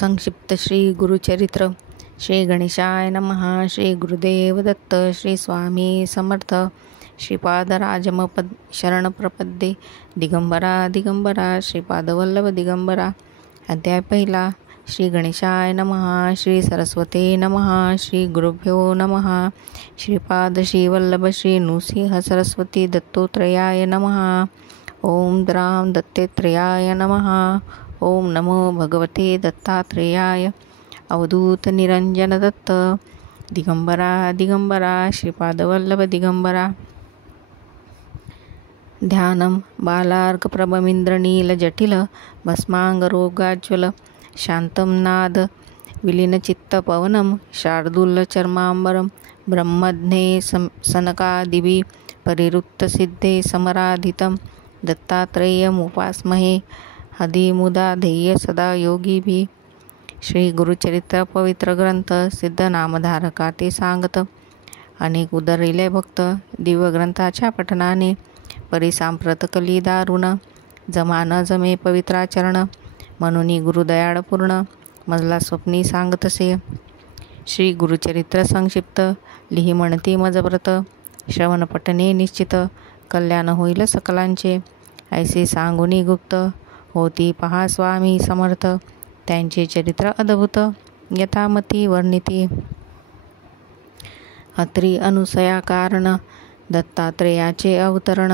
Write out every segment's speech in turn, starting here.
संक्षिप्त श्री गुरुचरित्र. श्री गणेशाय नमः. श्री गुरुदेव दत्त. श्री स्वामी समर्थ. श्रीपादराजम शरण प्रपद्ये. दिगंबरा दिगंबरा श्रीपादवल्लभ दिगंबरा. अध्याय पहिला. श्री गणेशाय नमः. श्री सरस्वते नमः. श्री गुरुभ्यो नमः. श्रीपाद श्रीवल्लभ श्री नृसिंह सरस्वती दत्तोत्रयाय नमः. ओम द्राम दत्तेत्रयाय नमः. ओम नमो भगवते दत्तात्रेयाय. अवधूत निरंजन दत्त. दिगंबरा दिगंबरा श्रीपादवल्लभ दिगंबरा. ध्यानम बालार्क प्रभमिंद्रनील जटिल भस्मांगरोगाज्वल शांतं नाद विलीनचित्त पवनम शार्दूल चर्मांबरम ब्रह्मज्ञे सनकादिभिः परिरुत्त सिद्धे समराधितं दत्तात्रेयमुपास्महे हदिमुदा ध्येय सदा योगीभिः. श्री गुरुचरित्र पवित्र ग्रंथ सिद्ध नामधारका ते सांगत. अनेक उदरिले भक्त दिव्य ग्रंथाच्या पठनाने परिसांप्रत कली दारुण जमा न जमे पवित्राचरण म्हणून गुरुदयाळ पूर्ण मजला स्वप्नी सांगतसे. श्री गुरुचरित्र संक्षिप्त लिही म्हणती मजव्रत श्रवण पठने निश्चित कल्याण होईल सकलांचे ऐसे सांगुनी गुप्त होती पहा स्वामी समर्थ त्यांचे चरित्र अद्भुत यथामती वर्णिती. अत्री अनुसया कारण दत्तात्रेयाचे अवतरण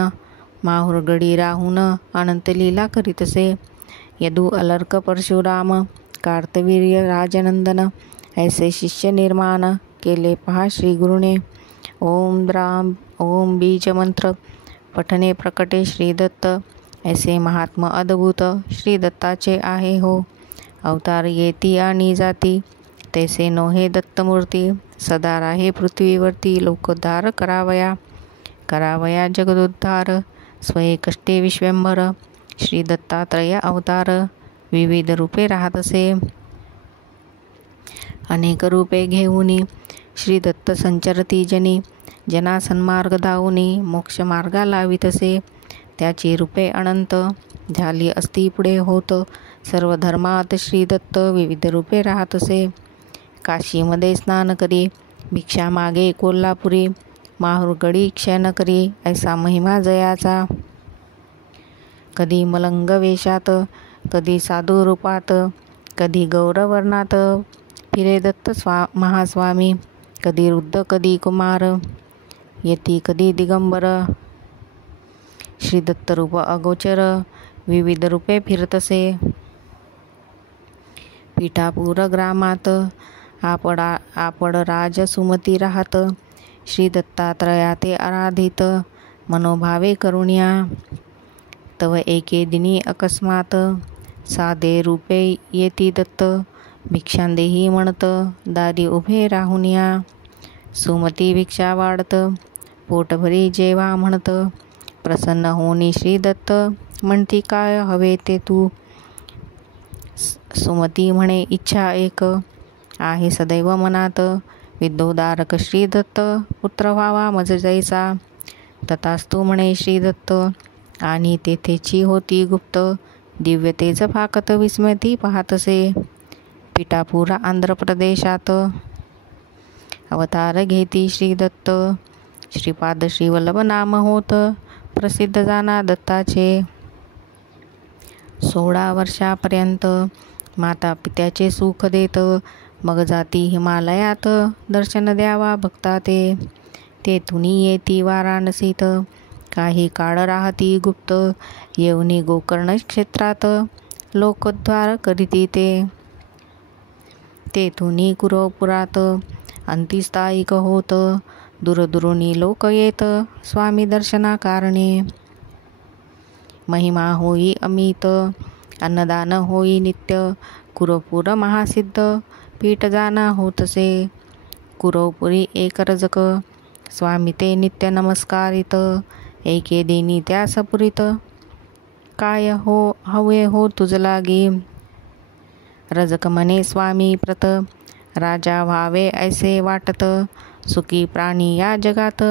माहुरगडी राहून अनंत लीला करीतसे यदु अलर्क परशुराम कार्तवीर्य राजनंदन ऐसे शिष्य निर्माण केले पहा श्री गुरुने. ओम द्राम ओम बीज मंत्र पठने प्रकटे श्री दत्त ऐसे महात्मा अद्भुत श्री दत्ताचे आहे हो. अवतार येती आणि जाती तैसे नोहे दत्तमूर्ती सदा राहे पृथ्वीवरती लोकोद्धार करावया जगदोद्धार स्वये कष्टे विश्वंभर श्री दत्तात्रय अवतार विविध रूपे राहतसे. अनेक रूपे घेऊनी श्री दत्त संचरती जनी जना सन्मार्ग धावूनी मोक्ष मार्गा लावितसे. त्याची रूपे अनंत झाली असती पुढे होत सर्व धर्मात श्री दत्त विविध रूपे राहतसे. काशीमध्ये स्नान करी भिक्षा मागे कोल्हापुरी माहुरगडी क्षण करी ऐसा महिमा जयाचा. कधी मलंग वेशात कधी साधू रूपात कधी गौरवर्णात फिरे दत्त महास्वामी. कधी वृद्ध कधी कुमार यती कधी दिगंबर श्री दत्त रूप अगोचर विविध रूपे फिरतसे. पिठापूर ग्रामात आपड राज सुमती राहत श्री दत्तात्रया ते आराधित मनोभावे करुण्या. तव एके दिनी अकस्मात साधे रूपे येती दत्त भिक्षांदेही म्हणत दारी उभे राहुनिया. सुमती भिक्षा वाढत पोटभरी जेवा म्हणत प्रसन्न होनी श्री दत्त म्हणती काय हवे ते तू. सुमती म्हणे इच्छा एक आहे सदैव मनात विद्योदारक श्री दत्त पुत्र व्हावा मज जैसा. तथास्तु म्हणे श्री दत्त आणि तेथेची होती गुप्त दिव्य तेज फाकत विस्मती पाहतसे. पिठापूर आंध्र प्रदेशात अवतार घेती श्री दत्त श्रीपाद श्रीवल्लभ नाम होत प्रसिद्ध जाना दत्ताचे. 16 वर्षापर्यंत माता पित्याचे सुख देत मग जाती हिमालयात दर्शन द्यावा भक्ता ते. तेथुनी येती वाराणसीत काही काळ राहती गुप्त येऊनी गोकर्ण क्षेत्रात लोकोद्धार करीती ते. तेथुनी कुरवपुरात अंतिस्थायिक होत दूरदुरुनी लोक येत स्वामी दर्शना कारणे. महिमा होई अमित अन्नदान होई नित्य कुरवपूर महासिद्ध पीठ जाना होतसे. कुरवपुरी एक रजक स्वामी ते नित्य नमस्कारित एके दिनी त्या सपुरीत. काय हो हवे हो तुझ लागी रजक म्हणे स्वामी प्रत राजा व्हावे ऐसे वाटत सुखी प्राणी या जगात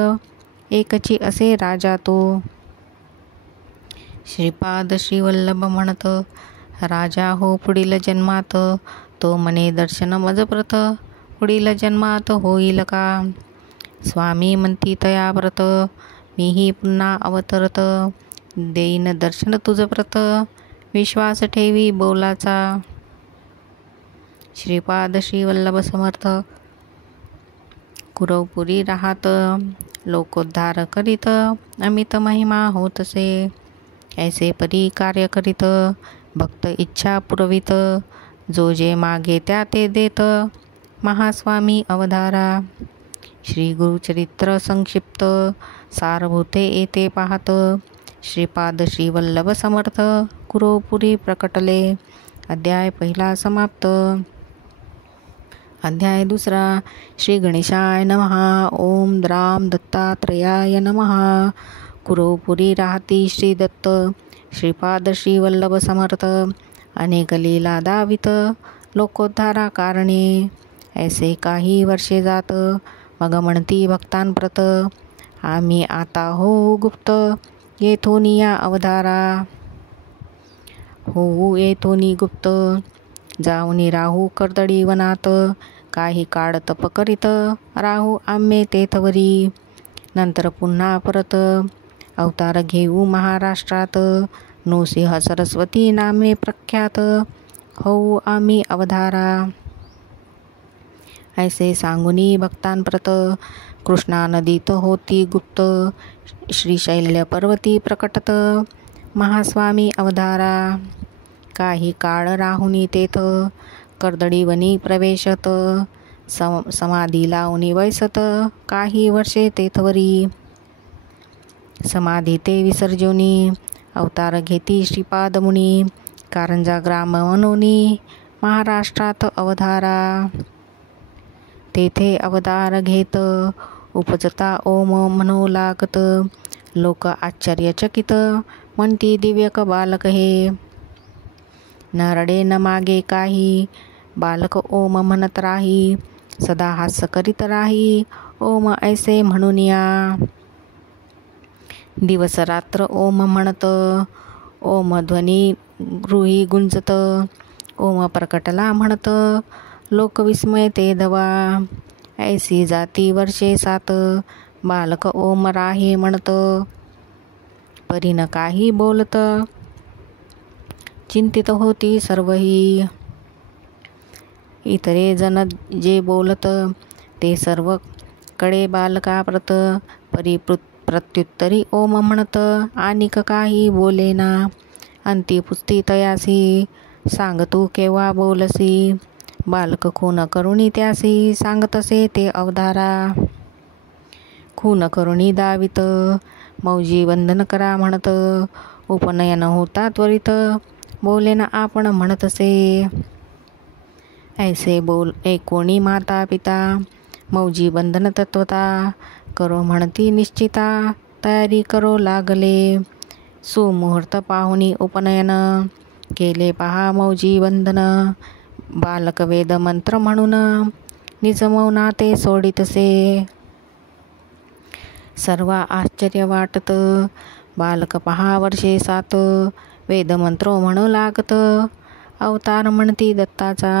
एकची असे राजा तो. श्रीपाद श्रीवल्लभ म्हणत राजा हो पुढील जन्मात तो मने दर्शन मज प्रत, पुढील जन्मात होईल का. स्वामी म्हणती तया व्रत, मीही पुन्हा अवतरत. देईन दर्शन तुझ प्रत, विश्वास ठेवी बोलाचा. श्रीपाद श्री वल्लभ समर्थ. कुरवपुरी राहत, लोकोद्धार करीत, अमित महिमा होतसे. ऐसे परी कार्य करीत, भक्त इच्छा पुरवित. जो जे मागे त्या ते देत, महास्वामी अवधारा. श्री गुरुचरित्र संक्षिप्त, सारभूते येते पाहत. श्रीपाद श्री वल्लभ समर्थ, कुरवपुरी प्रकटले. अध्याय पहिला समाप्त. अध्याय दुसरा. श्री गणेशाय नमः. ओम राम दत्तात्रेयाय नमः. कुरवपुरी राहती श्री दत्त. श्रीपाद श्री वल्लभ समर्थ, अनेक लीला दावित, लोकोद्धारा कारणे. ऐसे काही वर्षे जात, मग म्हणती भक्तांप्रत, आम्ही आता होऊ गुप्त, येथून या अवधारा. होऊ येथून गुप्त, जाऊनी राहू कर्दळी वनात. काही काळ तप करीत, राहू आम्ही तेथवरी. नंतर पुन्हा परत, अवतार घेऊ महाराष्ट्रात. नृसिंह सरस्वती नामे प्रख्यात, होऊ आम्ही अवधारा. ऐसे सांगुनी भक्तांप्रत, कृष्णा नदीत होती गुप्त. श्रीशैल्य पर्वती प्रकटत, महास्वामी अवधारा. काही काळ राहुनी तेथ, कर्दळीवनी प्रवेशत. समाधी लावणी वैसत, काही वर्षे तेथवरी. समाधी ते विसर्जोनी, अवतार घेती श्रीपाद मुनी. कारंजा ग्राम मनोनी, महाराष्ट्रात अवधारा. तेथे अवतार घेत, उपजता ओम म्हणू लागत. लोक आश्चर्यचकित, म्हणती दिव्यक बालक हे. न रडे न मागे काही, बालक ओम म्हणत राही. सदा हास्य करीत राही, ओम ऐसे म्हणून या. दिवस रात्र ओम म्हणत, ओम ध्वनी गृही गुंजत. ओम प्रकटला म्हणत, लोक विस्मय ते दवा. ऐसी जाती वर्षे सात, बालक ओम राहे म्हणत. परीन काही बोलत, चिंतित होती सर्वही. इतरे जन जे बोलत, ते सर्व कडे बालका प्रत. परी प्रत्युत्तरी ओम म्हणत, आणिक काही बोलेना. अंती पुस्ती तयासी, सांग तू केव्हा बोलसी. बालक खून करुणी त्यासी, सांगतसे ते अवधारा. खून करुणी दावित, मौजी वंदन करा म्हणत. उपनयन होता त्वरित, बोलेन आपण म्हणतसे. ऐसे बोल एकोणी माता पिता, मौजी बंधन तत्वता. करो म्हणती निश्चिता, तयारी करो लागले. सुमुहूर्त पाहुनी उपनयन, केले पहा मौजी वंदन. बालक वेद मंत्र म्हणून, निज मौना ते सोडितसे. सर्व आश्चर्य वाटत, बालक पहा वर्षे सात. वेदमंत्र म्हणू लागत, अवतार म्हणती दत्ताचा.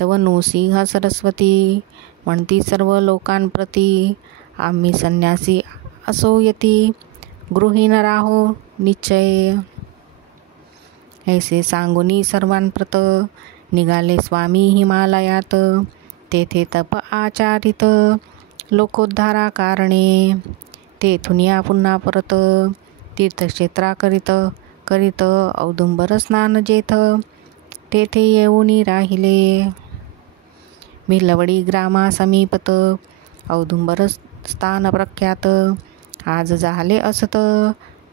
तव नृसिंह सरस्वती, म्हणती सर्व लोकांप्रती. आम्ही संन्यासी असो यती, गृहीन राहो निश्चय. ऐसे सांगुनी सर्वांप्रत, निघाले स्वामी हिमालयात. तेथे तप आचारित, लोकोद्धारा कारणे. तेथून या पुन्हा परत, तीर्थक्षेत्रा करीत औदुंबर स्नान जेथ. तेथे येऊनी राहिले. भिलवडी ग्रामा समीपत, औदुंबर स्थान प्रख्यात. आज झाले असत,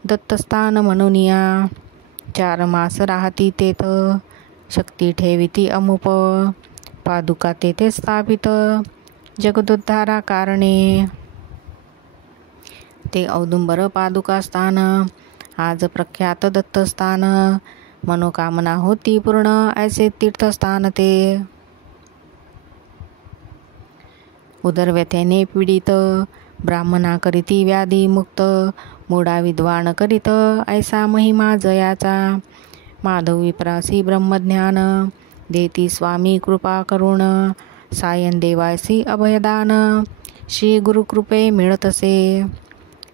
दत्तस्थान म्हणून या. 4 मास राहती तेथ, शक्ती ठेविती अमुप. पादुका तेथे स्थापित, जगदोद्धारा कारणे. ते औदुंबर पादुका स्थान, आज प्रख्यात दत्तस्थान. मनोकामना होती पूर्ण, ऐसे तीर्थस्थान ते. उदरव्यथेने पीडित, ब्राह्मणा करीती व्याधी मुक्त. मुडा विद्वान करीत, ऐसा महिमा जयाचा. माधव विप्रासी ब्रह्मज्ञान, देती स्वामी कृपा करुण, सायन देवासी अभयदान, श्री गुरुकृपे मिळतसे.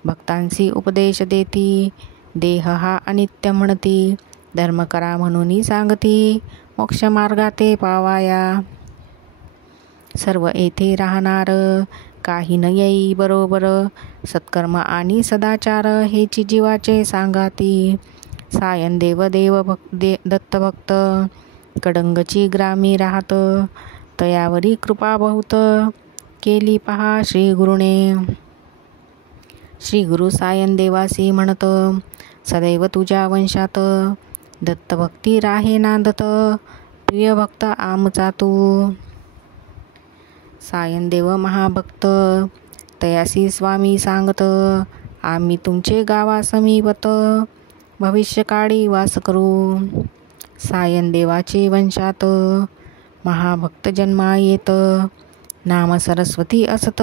भक्तांसी उपदेश देती, देह हा अनित्य म्हणती, धर्म करा म्हणून सांगती, मोक्ष मार्गाते पावाया. सर्व येथे राहणार, काही न येई बरोबर, सत्कर्म आणि सदाचार हेची जीवाचे सांगाती. सायन देव दत्तभक्त, कडंगची ग्रामी राहत, तयावरी कृपा बहुत, केली पहा श्री गुरुने. श्री गुरु सायन देवासी म्हणत, सदैव तुझ्या वंशात, दत्तभक्ती राहे नांदत, प्रिय भक्त आमचा तू. सायन देव महाभक्त, तयासी स्वामी सांगत, आम्ही तुमचे गावा समीपत, भविष्यकाळी वास करू. सायन देवाचे वंशात, महाभक्त जन्मा येत, नाम सरस्वती असत,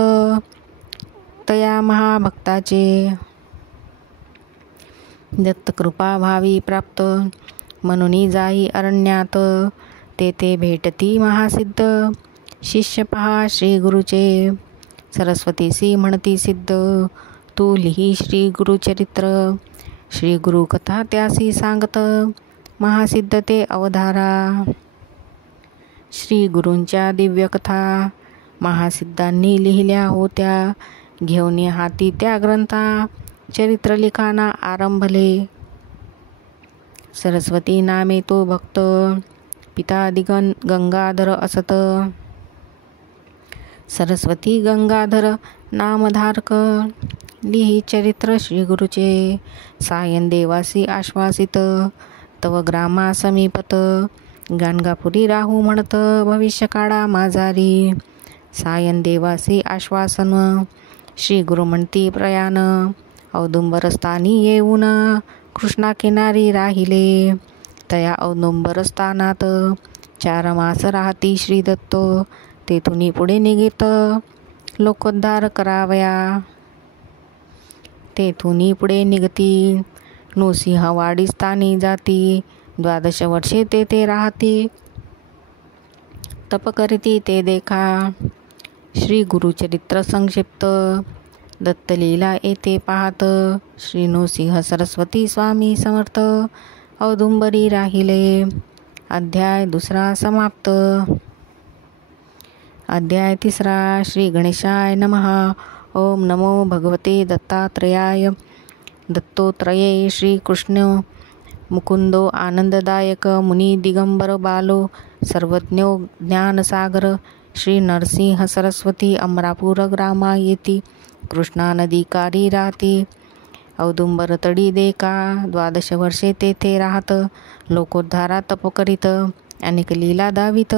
तया महाभक्ताचे. दत्तकृपा भावी प्राप्त, म्हणून जाई अरण्यात, तेथे भेटती महासिद्ध, शिष्य पहा श्री गुरुचे. सरस्वतीसी म्हणती सिद्ध, तू लिही श्री गुरुचरित्र, श्री गुरु कथा त्यासी सांगत, महासिद्ध ते अवधारा. श्री गुरूंच्या दिव्य कथा, महासिद्धांनी लिहिल्या होत्या, घेऊन हाती त्या ग्रंथा, चरित्र लिखाणा आरंभले. सरस्वती नामे तो भक्त, पिता गंगाधर असत, सरस्वती गंगाधर नामधारक, लिही चरित्र श्री गुरुचे. सायन देवासी आश्वासित, तव ग्रामा समीपत, गाणगापुरी राहू म्हणत, भविष्य काळा माझारी. सायन देवासी आश्वासन, श्री गुरु म्हणती प्रयाण, औदुंबर स्थानी येऊन, कृष्णा किनारी राहिले. तया औदुंबर स्थानात, 4 मास राहती श्री दत्त, तेथून पुढे निघित, लोकोद्धार करावया. तेथून पुढे निघती, नृसिंहवाडी स्थानी जाती, 12 वर्षे तेथे राहती, तप करीती ते देखा. श्री गुरुचरित्र संक्षिप्त, दत्तलीला येथे पाहत, श्री नृसिंह सरस्वती स्वामी समर्थ, औदुंबरी राहिले. अध्याय 2 समाप्त. अध्याय 3. श्री गणेशाय नमः. ओम नमो भगवते दत्तात्रयाय. दत्तोत्रये श्री कृष्ण मुकुंदो आनंददायक, मुनी दिगंबर बालो, सर्वज्ञो ज्ञानसागर, श्री नरसिंह सरस्वती अमरापूर ग्रामा येती, कृष्णा नदीकाठी राहती. औदुंबर तडी देखा, 12 वर्षे तेथे राहत, लोकोद्धारा तप करीत, अनेक लीला दावित,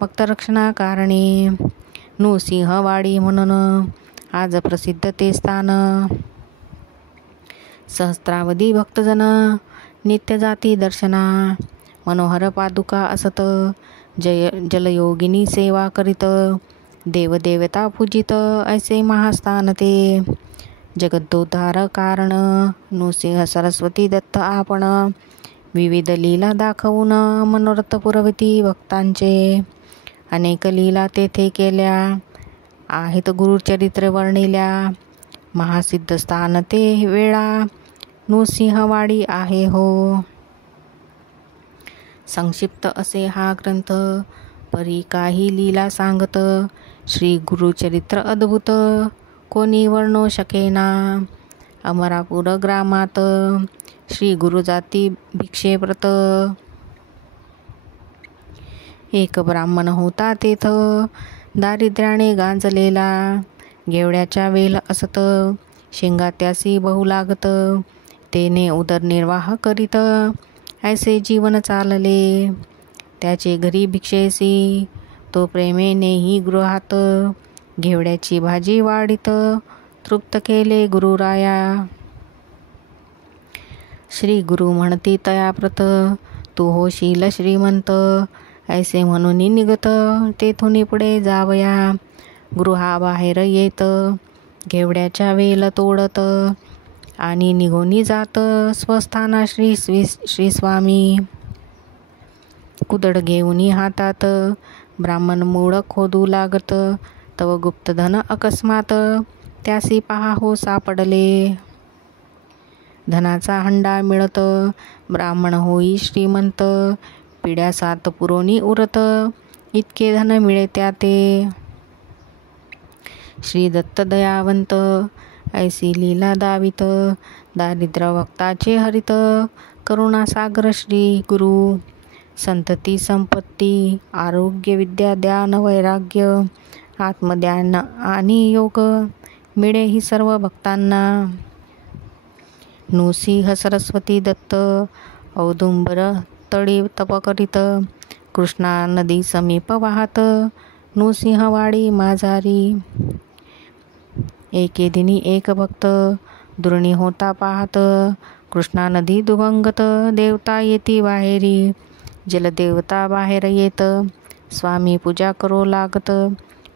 भक्तरक्षणा कारणे. नृसिंहवाडी म्हणून आज प्रसिद्ध ते स्थान. सहस्रावधी भक्तजन नित्य जाती दर्शना. मनोहर पादुका असत, जलयोगिनी सेवा करीत, देवदेवता पूजित, ऐसे महास्थान ते. जगदोद्धार कारण नृसिंह सरस्वती दत्त आपण, विविध लीला दाखवून मनोरथ पुरविती भक्तांचे. अनेक लीला तेथे केल्या आहेत, गुरुचरित्र वर्णिल्या. महासिद्ध स्थान ते वेळा, नृसिंहवाडी आहे हो. संक्षिप्त असे हा ग्रंथ, परी काही लीला सांगत. श्री गुरुचरित्र अद्भुत, कोणी वर्णो शकेना. अमरापूर ग्रामात श्री गुरु जाती भिक्षेप्रत. एक ब्राह्मण होता तेथ, दारिद्र्याने गांजलेला. गेवड्याच्या वेल असत, शेंगा त्यासी बहु लागत. तेने उदरनिर्वाह करीत, ऐसे जीवन चालले. त्याचे घरी भिक्षेसी, तो प्रेमेनेही गृहात. घेवड्याची भाजी वाढीत, तृप्त केले गुरुराया. श्री गुरु म्हणती तयाप्रत, तू होशील श्रीमंत. ऐसे म्हणून निघत, तेथून पुढे जावया. गृहाबाहेर येत, घेवड्याच्या वेल तोडत, आणि निघून जात स्वस्थाना श्री स्वामी. कुदळ घेऊनी हातात, ब्राह्मण मूळ खोदू लागत, तव गुप्तधन अकस्मात, त्यासी पहा हो सापडले. धनाचा हंडा मिळत, ब्राह्मण होई श्रीमंत, पिढ्या 7 पुरोनी उरत, इतके धन मिळे त्याते. श्री दत्त दयावंत, ऐसी लीला दावित, दारिद्र्य भक्ताचे हरित, करुणासागर श्री गुरु. संतती संपत्ती, आरोग्य विद्या ज्ञान वैराग्य, आत्मज्ञान आणि योग, मिळे ही सर्व भक्तांना. नृसिंह सरस्वती दत्त, औदुंबर तळी तप करीत, कृष्णा नदी समीप वाहत, नृसिंहवाडी माझारी. एके दिनी एक भक्त, दुर्णी होता पाहत, कृष्णा नदी दुभंगत, देवता येती बाहेरी. जलदेवता बाहेर येत, स्वामी पूजा करो लागत,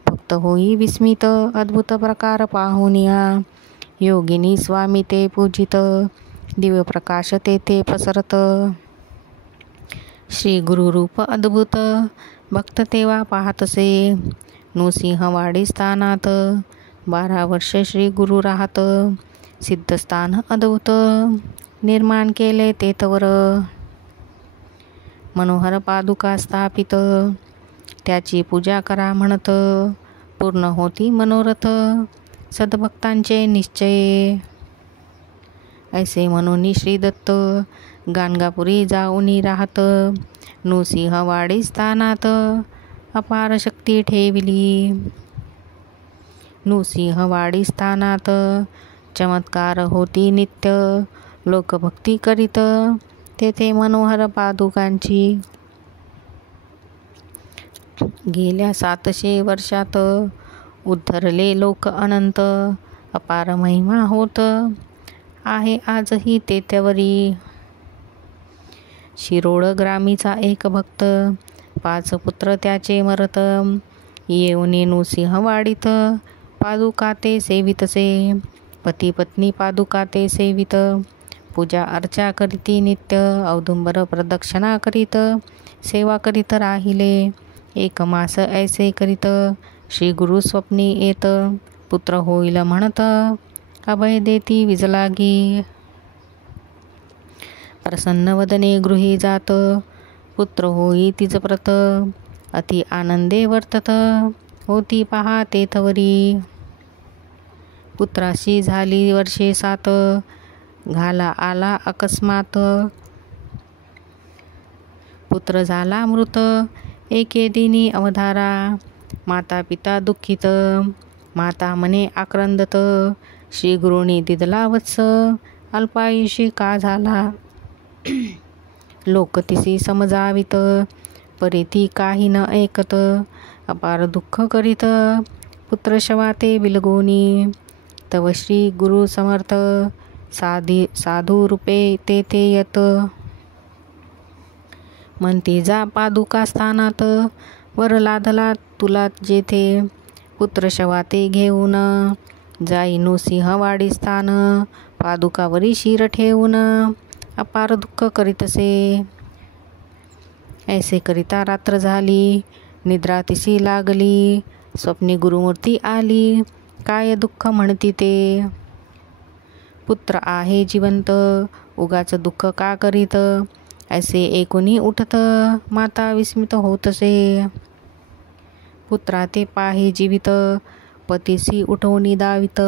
भक्त होई विस्मित, अद्भुत प्रकार पाहुनिया. योगिनी स्वामी ते पूजित, दिव्य प्रकाश तेथे पसरत, श्री गुरुरूप अद्भुत, भक्त तेव्हा पाहतसे. नृसिंहवाडी स्थानात 12 वर्ष श्री गुरु राहत, सिद्धस्थान अद्भुत, निर्माण केले तेथवर. मनोहर पादुका स्थापित, त्याची पूजा करा म्हणत, पूर्ण होती मनोरथ, सद्भक्तांचे निश्चय. ऐसे म्हणून श्री दत्त, गाणगापुरी जाऊनी राहत, नृसिंहवाडी स्थानात, अपार शक्ती ठेविली. नृसिंहवाडी स्थानात, चमत्कार होती नित्य, लोकभक्ती करीत, तेथे मनोहर पादुकांची. गेल्या 700 वर्षात, उद्धरले लोक अनंत, अपार महिमा होत आहे आजही तेथवरी. शिरोळ ग्रामीचा एक भक्त, 5 पुत्र त्याचे मरत, येऊनी नृसिंहवाडीत, पादुका ते सेवितसे. पती पत्नी पादुका ते सेवित, पूजा अर्चा करीती नित्य, औदुंबर प्रदक्षिणा करीत, सेवा करीत राहिले. 1 मास ऐसे करीत, श्री गुरु स्वप्नी येत, पुत्र होईल म्हणत, अभय देती विजलागी. प्रसन्न वदने गृही जात, पुत्र होई तिजप्रत, अति आनंदे वर्तत, होती पहा तेथवरी. पुत्राशी झाली वर्षे 7, घाला आला अकस्मात, पुत्र झाला मृत, एके दिनी अवधारा. माता पिता दुःखित, माता मने आक्रंदत, श्री गुरुनी दिदला वत्स, अल्पायुषी का झाला. लोक तिसी समजावित, परीती काही न ऐकत, अपार दुःख करीत, पुत्र शवाते बिलगोनी. तव श्री गुरु समर्थ, साधू रूपे तेथे येत, म्हणती जा पादुका स्थानात, वर लादला तुला जेथे, पुत्र शवाते घेऊन, जाई नृसिंहवाडी स्थान, पादुकावरी शिर ठेवून, अपार दुःख करीतसे. ऐसे करिता रात्र झाली, निद्रा तिसी लागली, स्वप्नी गुरुमूर्ती आली, काय दुःख म्हणती ते. पुत्र आहे जिवंत, उगाच दुःख का करीत, ऐसे ऐकुनी उठत, माता विस्मित होतसे. पुत्रा ते पाहे जीवित, पतीसी उठवणी दावित,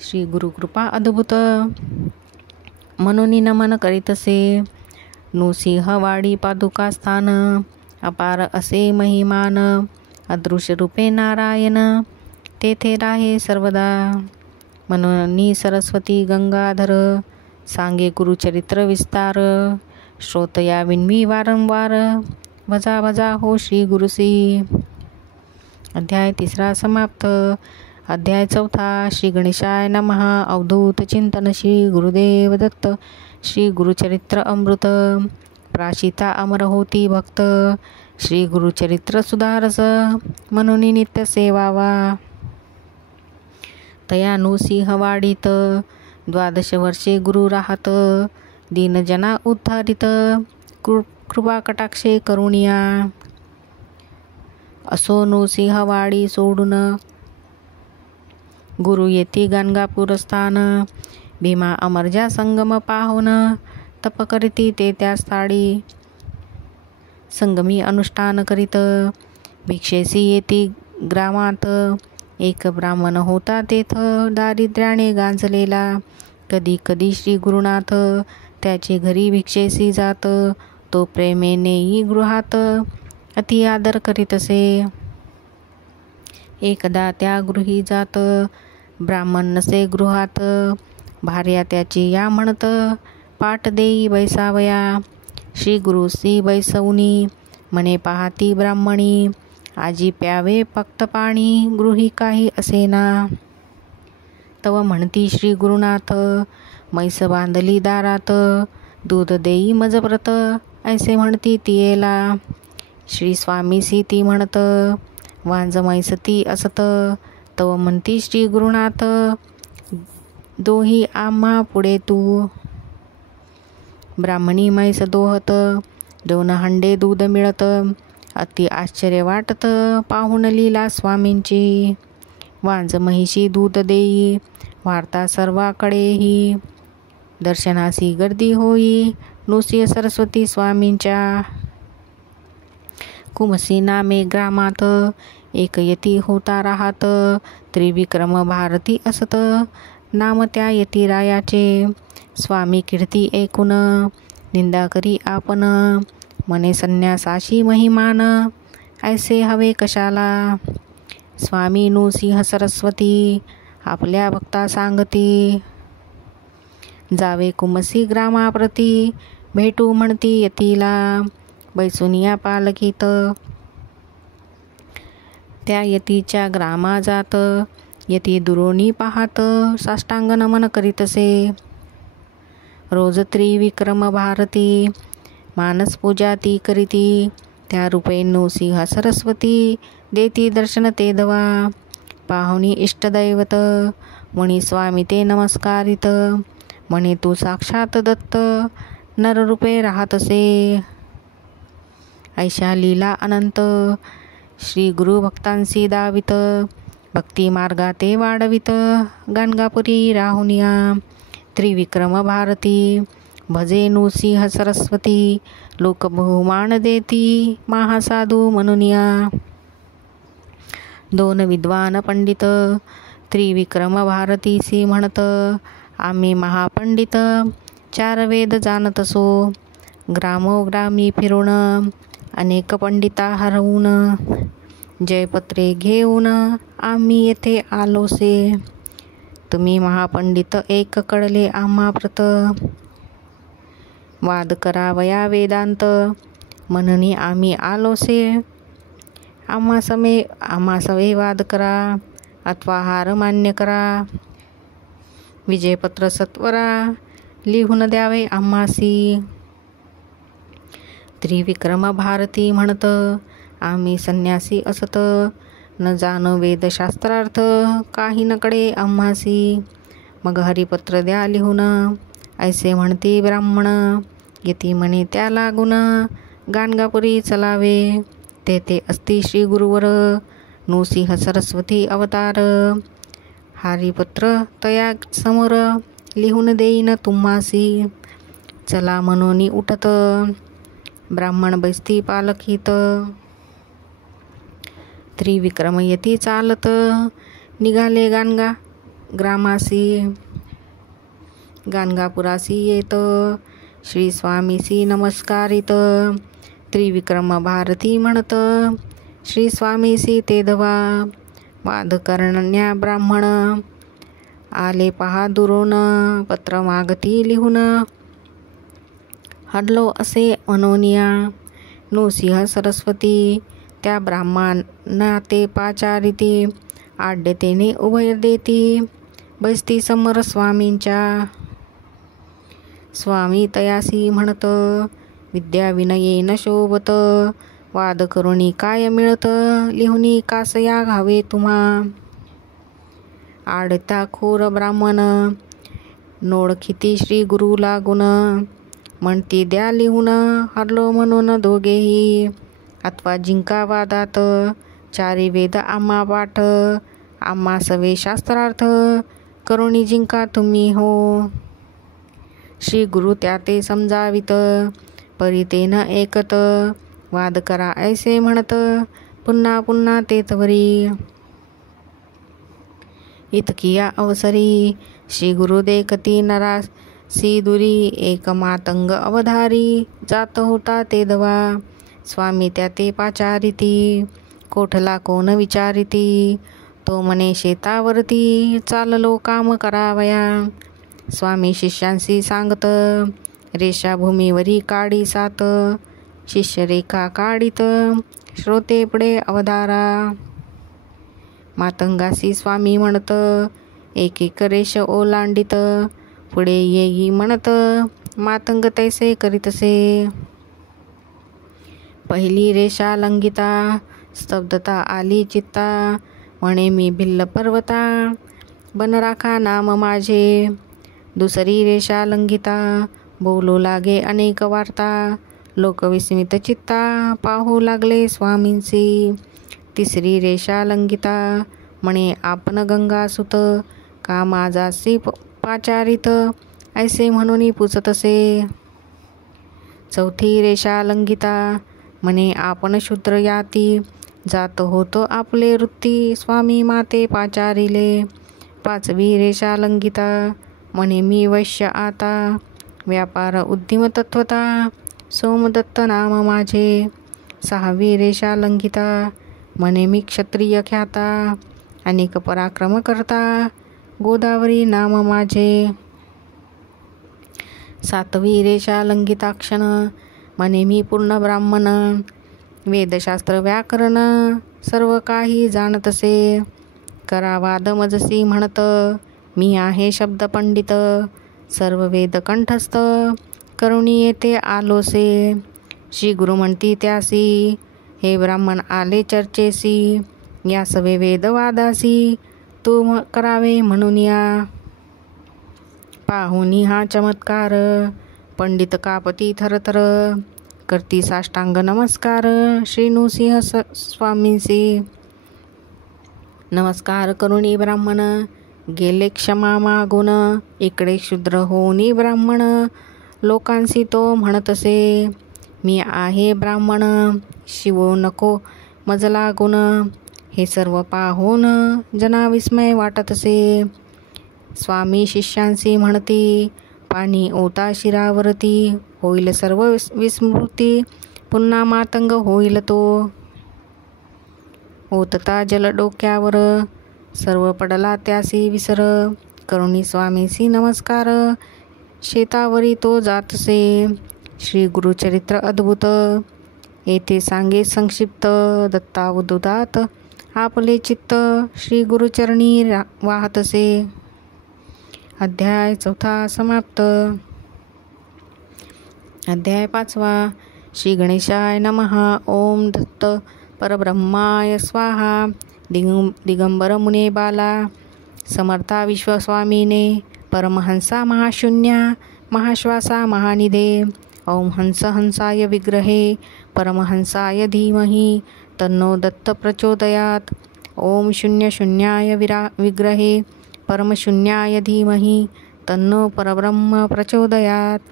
श्री गुरुकृपा अद्भुत, म्हणून नमन करीतसे. नृसिंहवाडी पादुका स्थान, अपार असे महिमान, अदृश्य रूपे नारायण, तेथे राहे सर्वदा. म्हणून सरस्वती गंगाधर, सांगे गुरुचरित्र विस्तार, श्रोतया विन्वी वारंवार, भजा भजा हो श्री गुरुसी. अध्याय 3 समाप्त. अध्याय 4. श्री गणेशाय नमः. अवधूत चिंतन. श्री गुरुदेव दत्त. श्री गुरुचरित्र अमृत. प्राशिता अमर होती भक्त, श्री गुरुचरित्र सुधारस, म्हणून नित्य सेवावा. तया नृसिंहवाडीत 12 वर्षे गुरु राहत, दीनजना उद्धारित, कृपा कटाक्षे करुणिया. असो नृसिंहवाडी सोडून गुरु येती गाणगापूरस्थान. भीमा अमरजा संगम पाहून तप करीती ते त्या स्थाळी. संगमी अनुष्ठान करीत भिक्षेसी येती ग्रामात. एक ब्राह्मण होता तेथ दारिद्र्याने गांजलेला. कधी कधी श्री गुरुनाथ त्याचे घरी भिक्षेसी जात. तो प्रेमेनेही गृहात अति आदर करीत असे. एकदा त्या गृही जात ब्राह्मण नसे गृहात. भार्या त्याची या म्हणत पाट देई बैसावया. श्री गुरुसी बैसवनी म्हणे पाहती ब्राह्मणी. आजी प्यावे फक्त पाणी गृही काही असेना. तव म्हणती श्री गुरुनाथ म्हैस बांधली दारात. दूध देई मज व्रत ऐसे म्हणती तियेला. श्री स्वामीसी ती म्हणत वांज म्हैस ती असत. तव म्हणती श्री गुरुनाथ दोही आम्हा पुढे तू. ब्राह्मणी म्हैस दोहत 2 हंडे दूध मिळत. अति आश्चर्य वाटत पाहून लीला स्वामींची. वांज म्हैशी दूध देई वार्ता सर्वाकडेही. दर्शनासी गर्दी होई नृसिंह सरस्वती स्वामींच्या. कुमसी नामे ग्रामात एक यती होता राहत. त्रिविक्रम भारती असत नाम त्या यती रायाचे. स्वामी कीर्ती ऐकून निंदा करी आपण. म्हणे संन्यासाशी महिमान ऐसे हवे कशाला. स्वामी नृसिंह सरस्वती आपल्या भक्ता सांगती. जावे कुमसी ग्रामाप्रती भेटू म्हणती यतीला. बैसुनिया पालखीत त्या यतीच्या ग्रामा जात. यती दुरोणी पाहत साष्टांग नमन करीतसे. रोज त्रिविक्रम भारती मानस पूजा ती करीती. त्या रूपे नृसिंह सरस्वती देती दर्शन ते दवा. पाहुणी इष्टदैवत मुनी स्वामी ते नमस्कारित. म्हणे तू साक्षात दत्त नररूपे राहतसे. ऐशा लीला अनंत श्री गुरु भक्तांसी दावित. भक्ती मार्गा ते वाढवित गाणगापुरी राहुनिया. त्रिविक्रम भारती भजे नृसिंह सरस्वती. लोक बहुमान देती महासाधू म्हणूनिया. 2 विद्वान पंडित त्रिविक्रम भारतीसी म्हणत. आम्ही महापंडित 4 वेद जाणतसो. ग्रामोग्रामी फिरून अनेक पंडिता हरवून. जयपत्रे घेऊन आम्ही येथे आलोसे. तुम्ही महापंडित एक कळले आम्हा प्रत. वाद करावया वेदांत म्हणून आम्ही आलोसे. आम्हा सवे वाद करा अथवा हार मान्य करा. विजयपत्र सत्वरा लिहून द्यावे आम्हासी. त्रिविक्रम भारती म्हणत आम्ही संन्यासी असत. न जाण वेदशास्त्रार्थ काही नकडे आम्हासी. मग हरिपत्र द्या लिहून ऐसे म्हणती ब्राह्मण. यती म्हणे त्या लागून गाणगापुरी चलावे. तेथे असती श्री गुरुवर नृसिंह सरस्वती अवतार. हरिपत्र तया समोर लिहून देईन तुम्हासी. चला म्हणून उठत ब्राह्मण बैसती पालखीत. त्रिविक्रम यती चालत निघाले गाणगा ग्रामासी. गाणगापुरासी येत श्री स्वामीसी नमस्कारित. त्रिविक्रम भारती म्हणत श्री स्वामीसी ते धवा. वाद करण्या ब्राह्मण आले पहा दुरून. पत्र मागती लिहून हडलो असे मनोनिया. नृसिंह सरस्वती त्या ब्राह्मणा ते पाचारिती. आड्यतेने उभय देती बैसती समोर स्वामींच्या. स्वामी तयासी म्हणत विद्या विनयेन शोभत. वाद करुणी काय मिळत लिहुनी कासया घावे तुम्हा. आडता खोर ब्राह्मण नोळखिती श्री गुरु लागून. म्हणती द्या लिहून हरलो म्हणून दोघेही. अथवा जिंका वादात चारी वेद आम्हा पाठ. आम्हा सवे शास्त्रार्थ करुणी जिंका तुम्ही हो. श्री गुरु त्या ते समजावित परिते न ऐकत. वाद करा ऐसे म्हणत पुन्हा पुन्हा तेथवरी. इतकिया अवसरी श्री गुरु देखती नरासी दुरी. एक मातंग अवधारी जात होता ते दवा. स्वामी त्या ते पाचारिती कोठला कोण विचारिती. तो म्हणे शेतावरती चाललो काम करावया. स्वामी शिष्यांशी सांगत रेषा भूमीवरी काढी सात. शिष्य रेखा काढीत श्रोते पुढे अवधारा. मातंगासी स्वामी म्हणत एक एक रेष ओलांडित. पुढे येई म्हणत मातंग तैसे करीतसे. पहिली रेषा लंघिता स्तब्धता आली चित्ता. म्हणे मी भिल्ल पर्वता बन राखा नाम माझे. दुसरी रेषा लंघिता बोलू लागे अनेक वार्ता. लोक विस्मित चित्ता पाहू लागले स्वामींसी. तिसरी रेषा लंघिता म्हणे आपण गंगासुत. का माझासी पाचारित ऐसे म्हणून पुसतसे. चौथी रेषा लंघिता म्हणे आपण शूद्र याती. जात होतो आपले वृत्ती स्वामी माते पाचारिले. पाचवी रेषा लंघिता म्हणे मी वैश्य आता. व्यापार उद्यम तत्वता सोमदत्त नाम माझे. सहावी रेषा लंघिता म्हणे मी क्षत्रिय ख्याता. अनेक पराक्रम करता गोदावरी नाम माझे. सातवी रेषा लंघिता क्षण म्हणे मी पूर्ण ब्राह्मण. वेदशास्त्र व्याकरण सर्व काही जाणतसे. करा वाद मजसी म्हणत मी आहे शब्द पंडित. सर्व वेद कंठस्थ करुणी येथे आलोसे. श्री गुरु म्हणती त्यासी हे ब्राह्मण आले चर्चेसी. या सवे वेदवादासी तू करावे म्हणून या. पाहुनी हा चमत्कार पंडित कापती थरथर. करती साष्टांग नमस्कार श्रीनुसिंह स्वामींसी. नमस्कार करुणी ब्राह्मण गेले क्षमा मागून. इकडे शूद्र होनी ब्राह्मण लोकांसी तो म्हणतसे. मी आहे ब्राह्मण शिवो नको मजला गुण. हे सर्व पाहून जना विस्मय वाटतसे. स्वामी शिष्यांसी म्हणती पाणी ओता शिरावरती. होईल सर्व विस्मृती पुन्हा मातंग होईल तो. ओतता जल डोक्यावर सर्व पडला त्यासी विसर. करुणी स्वामीसी नमस्कार शेतावरी तो जातसे. श्री गुरुचरित्र अद्भुत येथे सांगे संक्षिप्त. दत्तावधूतात आपले चित्त श्री गुरुचरणी वाहतसे. अध्याय 4 समाप्त. अध्याय 5. श्री गणेशाय नमः. ओम दत्त परब्रह्माय स्वाहा. दिगंबर मुने बाला समर्था विश्वस्वामीने. परमहंसा महाशून्या महाश्वासा महानिधे. ओम हंस हंसाय विग्रहे परमहंसाय धीमहि तन्नो दत्त प्रचोदयात्. ओम शून्य शून्याय विग्रहे परमशून्याय धीमहि तन्नो परब्रह्म प्रचोदयात्.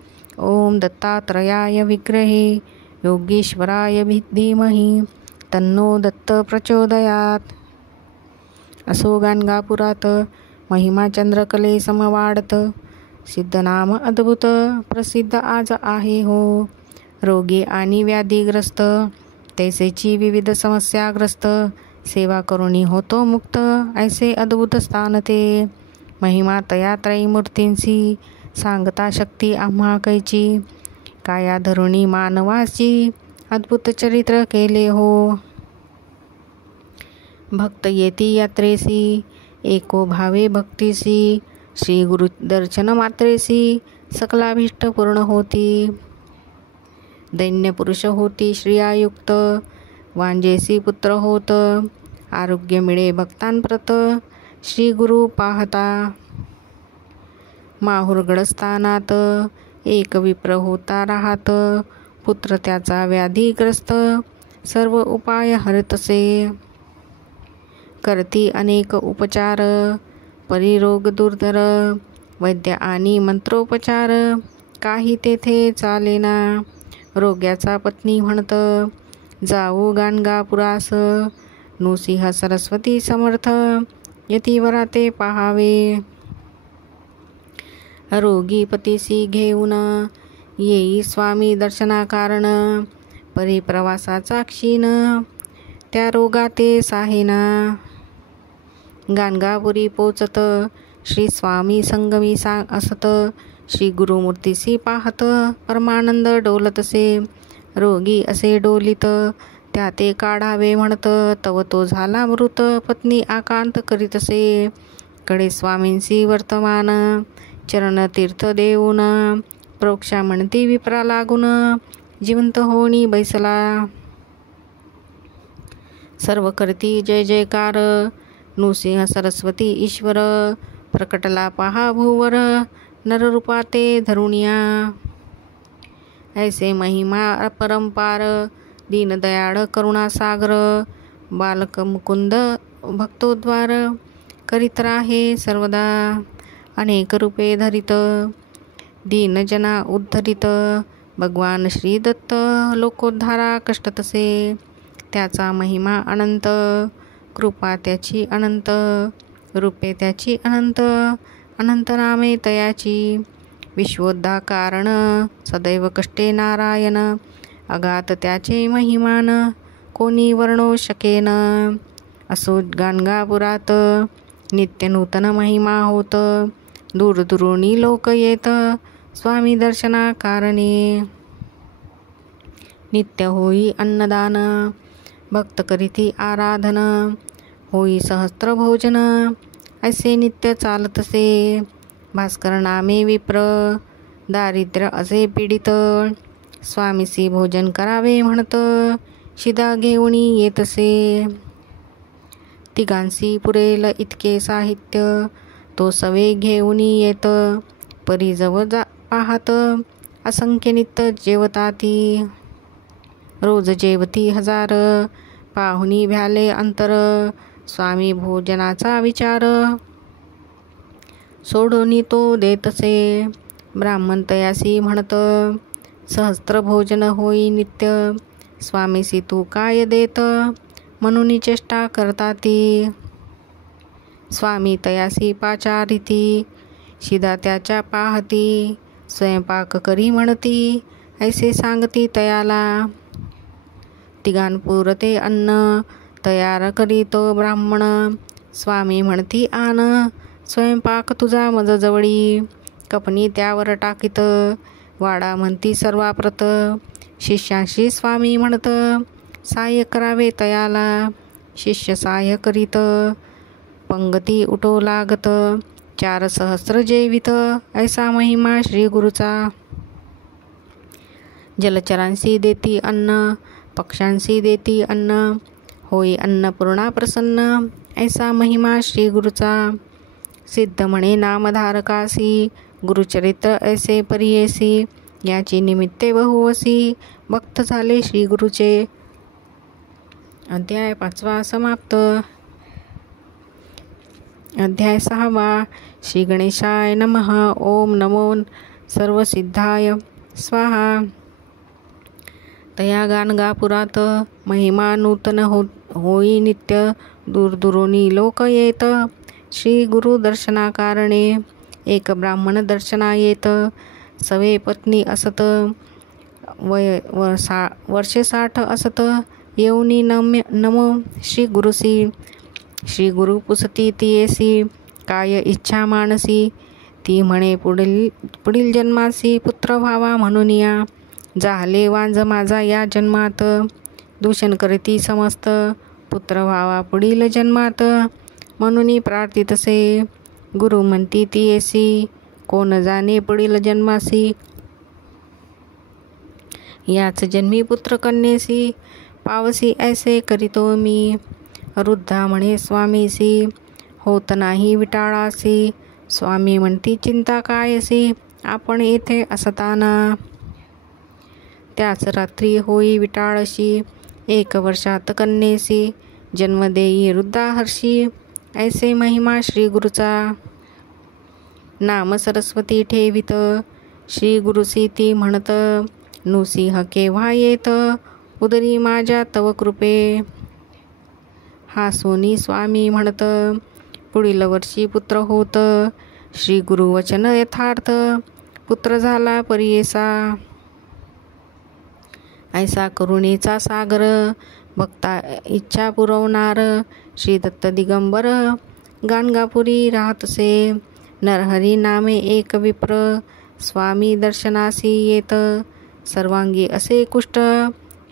ओम दत्तात्रयाय विग्रहे योगेश्वराय धीमहि तन्नो दत्त प्रचोदयात्. असो गाणगापुरात महिमा चंद्रकले समवाढत. सिद्धनाम अद्भुत प्रसिद्ध आज आहे हो. रोगी आणि व्याधीग्रस्त तैसेची विविध समस्याग्रस्त. सेवा करुणी होतो मुक्त ऐसे अद्भुत स्थान ते. महिमा तया त्रयीमूर्तींची सांगता शक्ती आम्हा कैची. काया धरुणी मानवाची अद्भुत चरित्र केले हो. भक्त येती यात्रेसी एको भावे भक्तीसी. श्री गुरु दर्शन मात्रेसी सकलाभीष्ट पूर्ण होती. दैन्य पुरुष होती श्रियायुक्त वांजेसी पुत्र होत. आरोग्य मिळे भक्तांप्रत श्री गुरु पाहता. माहुरगड स्थानात एक विप्र होता राहत, पुत्र त्याचा व्याधीग्रस्त, सर्व उपाय हरतसे. करती अनेक उपचार, परिरोग दुर्धर, वैद्य आणि मंत्रोपचार, काही तेथे चालेना. रोग्याचा पत्नी म्हणत, जाऊ गाणगापुरास, नृसिंह सरस्वती समर्थ, यतिवरा ते पाहावे. रोगी पतीसी घेऊन, येई स्वामी दर्शनाकारण, परिप्रवासाचा क्षीण, त्या रोगा ते साहेना. गाणगापुरी पोचत, श्री स्वामी संगमी असत, श्री गुरुमूर्तीसी पाहत, परमानंद डोलतसे. रोगी असे डोलित, त्या ते काढावे म्हणत, तव तो झाला मृत, पत्नी आकांत करीतसे. कडे स्वामींसी वर्तमान, चरण तीर्थ देऊन, प्रोक्षा म्हणती विप्रा लागून, जिवंत होणी बैसला. सर्व करती जय जयकार, नृसिंह सरस्वती ईश्वर, प्रकटला पहा भूवर, नररूपा ते धरुणिया. ऐसे महिमा अपरंपार, दीनदयाळ करुणासागर, बालक मुकुंद भक्तोद्वार, करीत राहे सर्वदा. अनेक रूपे धरित, दीनजना उद्धरित, भगवान श्री दत्त, लोकोद्धारा कष्ट तसे. त्याचा महिमा अनंत, कृपा त्याची अनंत, रूपे त्याची अनंत, अनंत नामे तयाची. विश्वोद्धा कारण, सदैव कष्टे नारायण, अगात त्याचे महिमान, कोणी वर्णो शकेन. असो गाणगापुरात, नित्य नूतन महिमा होत, दूरदुरुनी लोक येत, स्वामी दर्शना कारणे. नित्य होई अन्नदान, भक्त करीती आराधन, होई सहस्त्र भोजन, ऐसे नित्य चालतसे. भास्कर नामे विप्र, दारिद्र्य असे पीडित, स्वामीसी भोजन करावे म्हणत, शिदा घेऊनी येतसे. तिघांसी पुरेल इतके साहित्य, तो सवे घेऊनी येत, परिजव पाहत, असंख्य नित्य जेवताती. रोज जेवती हजार, पाहुणी भ्याले अंतर, स्वामी भोजनाचा विचार, सोडोनी तो देतसे. ब्राह्मण तयासी म्हणत, सहस्त्र भोजन होई नित्य, स्वामीसी तू काय देत, म्हणून चेष्टा करताती. स्वामी तयासी पाचारिती, शिदा त्याच्या पाहती, स्वयंपाक करी म्हणती, ऐसे सांगती तयाला. तिघांपुरते अन्न, तयार करीतो ब्राह्मण, स्वामी म्हणती आन, स्वयंपाक तुझा मजजवळी. कपनी त्यावर टाकीत, वाडा म्हणती सर्वाप्रत, शिष्यांशी स्वामी म्हणत, सहाय्य करावे तयाला. शिष्य सहाय्य करीत, पंगती उठो लागत, 4 सहस्र जेवित, ऐसा महिमा श्री गुरुचा. जलचरांशी देती अन्न, पक्ष्यांशी देती अन्न, होई अन्नपूर्णा प्रसन्न, ऐसा महिमा श्री गुरुचा. सिद्ध म्हणे नामधारकासी, गुरुचरित्र ऐसे परियेसी, याची निमित्ते बहुवसी, भक्त झाले श्री गुरुचे. अध्याय 5 समाप्त. अध्याय 6. श्री गणेशाय नमः. ओम नमो सर्वसिद्धाय स्वाहा. तया गाणगापुरात, महिमा नूतन होई नित्य, दूरदुरोनी लोक येत, श्री गुरु दर्शनाकारणे. एक ब्राह्मण दर्शना येत, सवे पत्नी असत, वर्षे 60 असत, येऊनी नमो श्री गुरुसी. श्री गुरु पुसती तियेसी, काय इच्छा मानसी, ती म्हणे पुढील जन्मासी पुत्र व्हावा म्हणून या. झाले वांज माझा या जन्मात, दूषण करती समस्त, पुत्र व्हावा पुढील जन्मात, म्हणून प्रार्थितसे. गुरु म्हणती तियेसी, कोण जाणे पुढील जन्मासी, याच जन्मी पुत्र कन्येसी, पावसी ऐसे करीतो मी. वृद्धा म्हणे स्वामीसी, होत नाही विटाळासी, स्वामी म्हणती चिंता कायसी, आपण येथे असताना त्याच रात्री होई विटाळशी 1 वर्षात कन्येसी जन्म देई वृद्धाहर्षी ऐसे महिमा श्री गुरुचा नाम सरस्वती ठेवित श्री गुरुसी ती म्हणत नुसिंह केव्हा येत उदरी माझ्या तव कृपे हा सोनी स्वामी म्हणत पुढील वर्षी पुत्र होत श्री गुरु वचन यथार्थ पुत्र झाला परियेसा ऐसा करुणेचा सागर भक्ता इच्छा पुरवणार श्री दत्त दिगंबर गाणगापुरी राहतसे नरहरी नामे एक विप्र स्वामी दर्शनासी येत सर्वांगी असे कुष्ट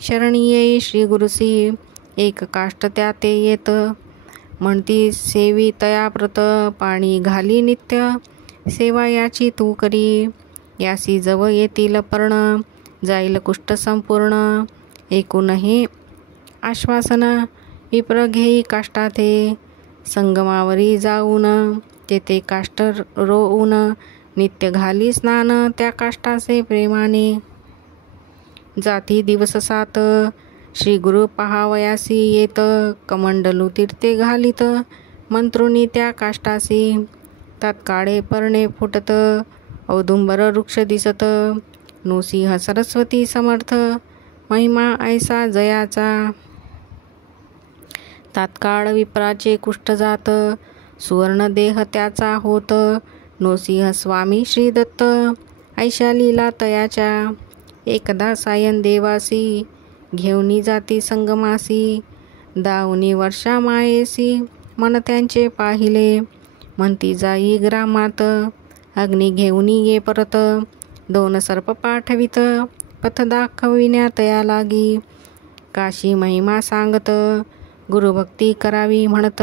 शरणी येई श्री गुरुसी एक काष्ट त्या ते येत म्हणती सेवी तया प्रत पाणी घाली नित्य सेवा याची तू करी यासी जव येतील पर्ण जाईल कुष्ठ संपूर्ण एकूण हे आश्वासन विप्र घेई काष्टाते संगमावरी जाऊन तेथे काष्ट रोवून नित्य घाली स्नान त्या काष्टाचे प्रेमाने जाती दिवस 7 श्री गुरु पहावयासी येत कमंडलू तीर्थे घालीत मंत्रुनी त्या काष्टासी तात्काळे पर्णे फुटत औदुंबर वृक्ष दिसत नृसिंह सरस्वती समर्थ महिमा ऐसा जयाचा तात्काळ विप्राचे कुष्ठ जात सुवर्ण देह त्याचा होत नृसिंह स्वामी श्री दत्त ऐशा लीला तयाच्या एकदा सायन देवासी घेऊनी जाती संगमासी दावनी वर्षा मायेसी मन त्यांचे पाहिले म्हणती जाई ग्रामात अग्नी घेऊनी ये परत 2 सर्प पाठवित पथ दाखविण्या तया लागी काशी महिमा सांगत गुरुभक्ती करावी म्हणत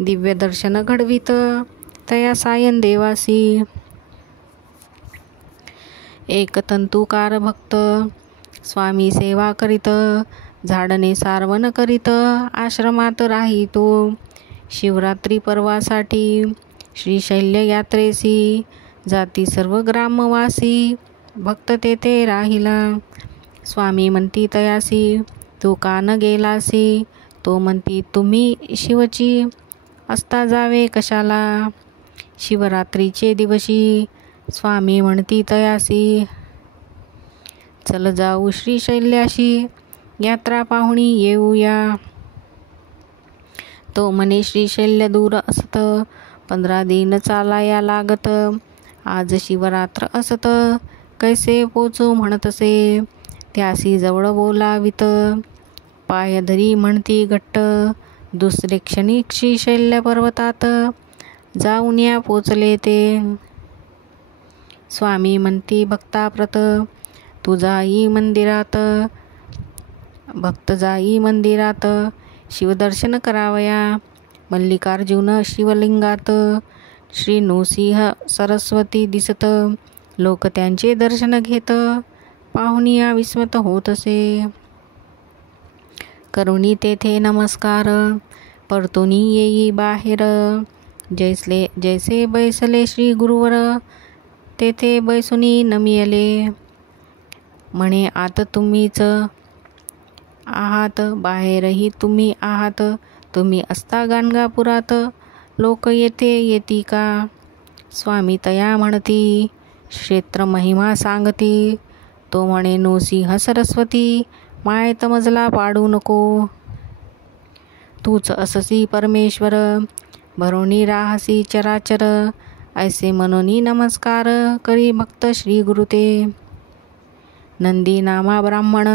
दिव्य दर्शन घडवित तया सायन देवासी एक तंतुकार भक्त स्वामी सेवा करीत झाडणे सारवण करीत आश्रमात राहितो शिवरात्री पर्वासाठी श्रीशैल्य यात्रेसी जाती सर्व ग्रामवासी भक्त तेथे राहिला स्वामी म्हणती तयासी तू का न गेलासी तो म्हणती तुम्ही शिवची असता जावे कशाला शिवरात्रीचे दिवशी स्वामी म्हणती तयासी चल जाऊ श्रीशैल्याशी यात्रा पाहुणी येऊया तो म्हणे श्रीशैल्य दूर असत 15 दिन चालाया लागत आज शिवरात्र असत कैसे पोचू म्हणतसे त्यासी जवळ बोलावित पाय धरी म्हणती घट्ट दुसरे क्षणी श्रीशैल्य पर्वतात जाऊन या पोचले ते स्वामी म्हणती भक्ताप्रत तू जाई मंदिरात भक्त जाई मंदिरात शिवदर्शन करावया मल्लिकार्जुन शिवलिंगात श्री नृसिंह सरस्वती दिसत लोक त्यांचे दर्शन घेत पाहुनिया विस्मत होतसे करुणी तेथे नमस्कार परतुनी येई बाहेर जैसे बैसले श्री गुरुवर तेथे बैसुनी नमियले म्हणे आत तुम्हीच आहात बाहेरही तुम्ही आहात तुम्ही असता गाणगापुरात लोक येथे येती का स्वामी तया म्हणती क्षेत्र महिमा सांगती तो म्हणे नृसिंह सरस्वती मायत मजला पाडू नको तूच अससी परमेश्वर भरोणी राहसी चराचर ऐसे मनोनी नमस्कार करी भक्त श्री गुरुते नंदी नामा ब्राह्मण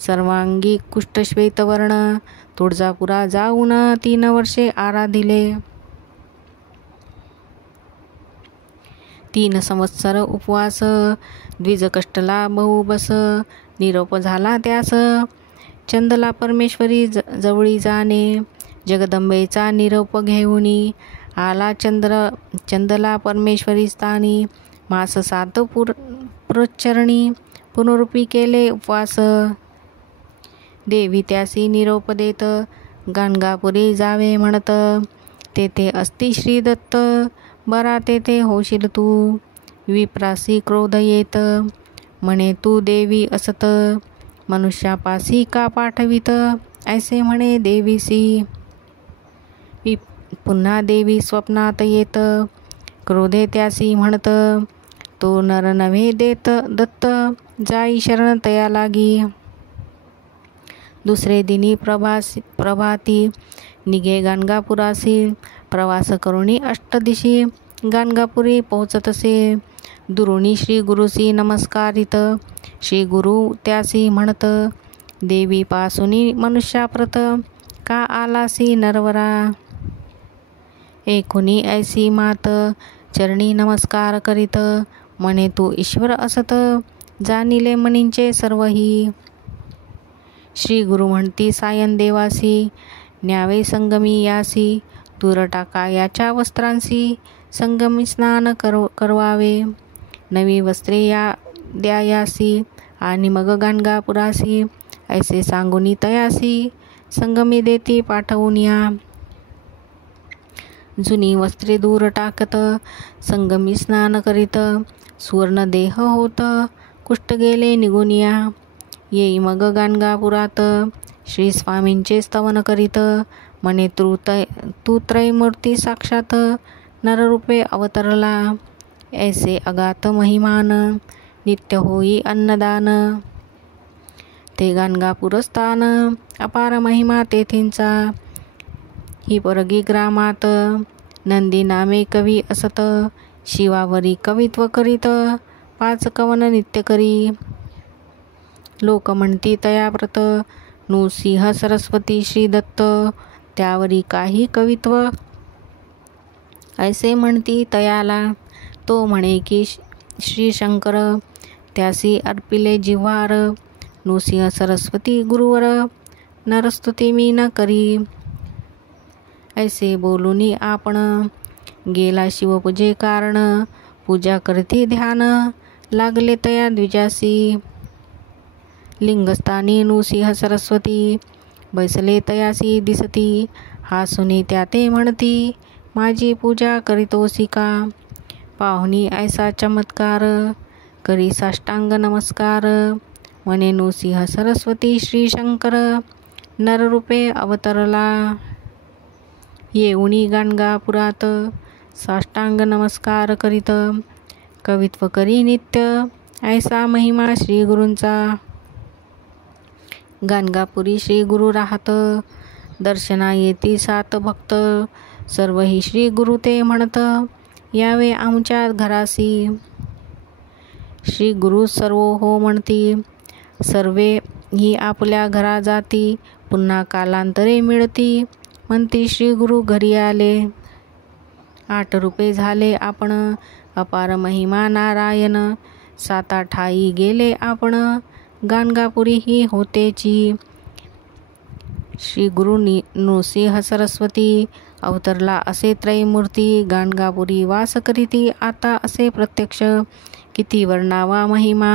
सर्वांगी कुष्ठश्वेतवर्ण तुळजापुरा जाऊन 3 वर्षे आराधिले 3 संवत्सर उपवास द्विज कष्टला बहुबस निरोप झाला त्यास चंदला परमेश्वरी जवळी जाणे जगदंबेचा निरोप घेऊनी आला चंदला परमेश्वरी स्थानी मास 7 पुरचरणी पुनरुपी केले उपवास देवी त्यासी निरोप देत गाणगापुरी जावे म्हणत तेथे असती श्री दत्त बरा तेथे होशील तू विप्रासी क्रोध येत, म्हणे तू देवी असत, मनुष्यापासी का पाठवित, ऐसे म्हणे देवीसी. पुन्हा देवी स्वप्नात येत, क्रोधे त्यासी म्हणत, तो नर नव्हे देत दत्त, जाई शरण तया लागी. दुसरे दिनी प्रभाती निघे गाणगापुरासी, प्रवास करुणी अष्टदिशी गाणगापुरी पोहोचतसे. दुरुणी श्री गुरुसी नमस्कारित, श्री गुरु त्यासी म्हणत, देवी पासुनी मनुष्याप्रत, का आलासी नरवरा. एकुणी ऐसी मात, चरणी नमस्कार करीत, म्हणे तू ईश्वर असत, जाणिले मनींचे सर्वही. श्री गुरु म्हणती सायन देवासी, न्यावे संगमी यासी, दूर टाका याच्या वस्त्रांसी, संगमी स्नान करवावे. नवी वस्त्रे या द्यायासी, आणि मग गाणगापुरासी, ऐसे सांगुनी तयासी, संगमी देती पाठवून या. जुनी वस्त्रे दूर टाकत, संगमी स्नान करीत, सुवर्ण देह होत, कुष्ठ गेले निघून या. येई मग गाणगापुरात, श्री स्वामींचे स्तवन करीत, म्हणे तू त्रयमूर्ती साक्षात, नररूपे अवतरला. ऐसे अगात महिमान, नित्य होई अन्नदान. ते गाणगापूरस्थान, अपार महिमा तेथींचा. ही परगी ग्रामात, नंदी नामे कवी असत, शिवावरी कवित्व करीत, 5 कवन नित्य करी. लोक म्हणती तयाप्रत, नृसिंह सरस्वती श्री दत्त, त्यावरी काही कवित्व, ऐसे म्हणती तयाला. तो म्हणे की श्री शंकर, त्यासी अर्पिले जिव्हार, नृसिंह सरस्वती गुरुवर, नरस्तुती मी न करी. ऐसे बोलुनी आपण, गेला शिवपूजे कारण, पूजा करती ध्यान, लागले तया द्विजासी. लिंगस्थानी नृसिंह सरस्वती, बैसले तयासी दिसती, हासुनी त्या ते म्हणती, माझी पूजा करीतोसी का. पाहुनी ऐसा चमत्कार, करी साष्टांग नमस्कार, म्हणे नृसिंह सरस्वती श्री शंकर, नररूपे अवतरला. येऊनी गाणगापुरात, साष्टांग नमस्कार करीत, कवित्व करी नित्य, ऐसा महिमा श्री गुरूंचा. गाणगापुरी श्री गुरु राहत, दर्शना येती 7 भक्त, सर्व ही श्री गुरु ते म्हणत, यावे आमच्या घरासी. श्री गुरु सर्व हो म्हणती, सर्वे ही आपल्या घरा जाती, पुन्हा कालांतरे मिळती, म्हणती श्री गुरु घरी आले. 8 रूपे झाले आपण, अपार महिमा नारायण, 7 ठाई गेले आपण, गाणगापुरी ही होतेची. श्री गुरु नृसिंह सरस्वती, अवतरला असे त्रयमूर्ती, गाणगापुरी वास करीती आता असे प्रत्यक्ष. किती वर्णावा महिमा,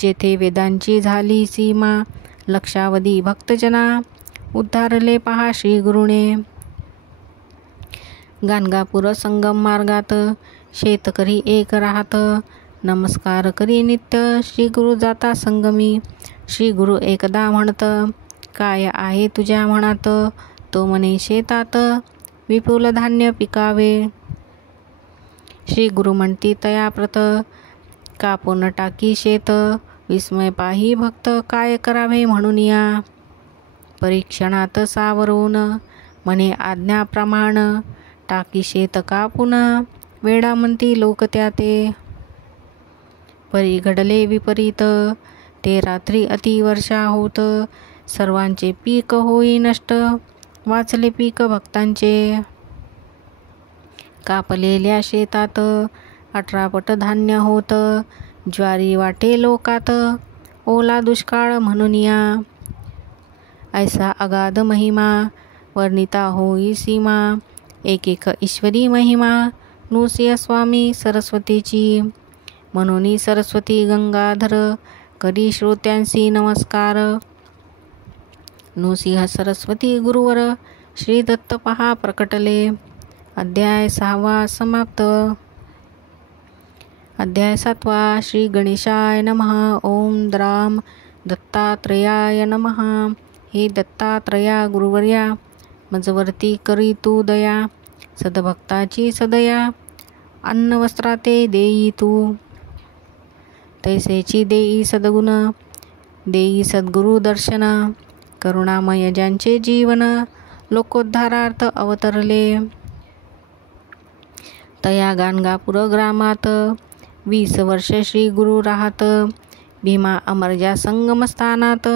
जेथे वेदांची झाली सीमा, लक्षावधी भक्तजना, उद्धारले पहा श्री गुरुने. गाणगापूर संगम मार्गात, शेतकरी एक राहत, नमस्कार करी नित्य, श्री गुरु जाता संगमी. श्री गुरु एकदा म्हणत, काय आहे तुझ्या मनात, तो म्हणे शेतात, विपुल धान्य पिकावे. श्री गुरु म्हणती तयाप्रत, कापून टाकी शेत, विस्मय पाही भक्त, काय करावे म्हणून या. परीक्षणात सावरून, म्हणे आज्ञाप्रमाण, टाकी शेत कापून, वेडा म्हणती लोक त्या ते. परी घडले विपरीत, ते रात्री अतिवर्षा होत, सर्वांचे पीक होई नष्ट, वाचले पीक भक्तांचे. कापलेल्या शेतात 18 पट धान्य होत, ज्वारी वाटे लोकात, ओला दुष्काळ म्हणून या. ऐसा अगाध महिमा, वर्णिता होई सीमा, एक ईश्वरी महिमा, नृसिंह स्वामी सरस्वतीची. म्हणून सरस्वती गंगाधर, करी श्रोत्यांसी नमस्कार. नृसिंह सरस्वती गुरुवर, श्री दत्त पहा प्रकटले. अध्याय 6 समाप्त. अध्याय 7. श्री गणेशाय नमः. ओम द्राम दत्तात्रयाय नमः. हे दत्तात्रया गुरुवर्या, मजवरती करी तू दया. सद्भक्ताची सदया, अन्न वस्त्राते देई तू. तैसेची देई सद्गुण, देई सद्गुरु दर्शन. करुणामय ज्यांचे जीवन, लोकोद्धारार्थ अवतरले. तया गाणगापूर ग्रामात 20 वर्ष श्री गुरु राहत. भीमा अमरजा संगमस्थानात,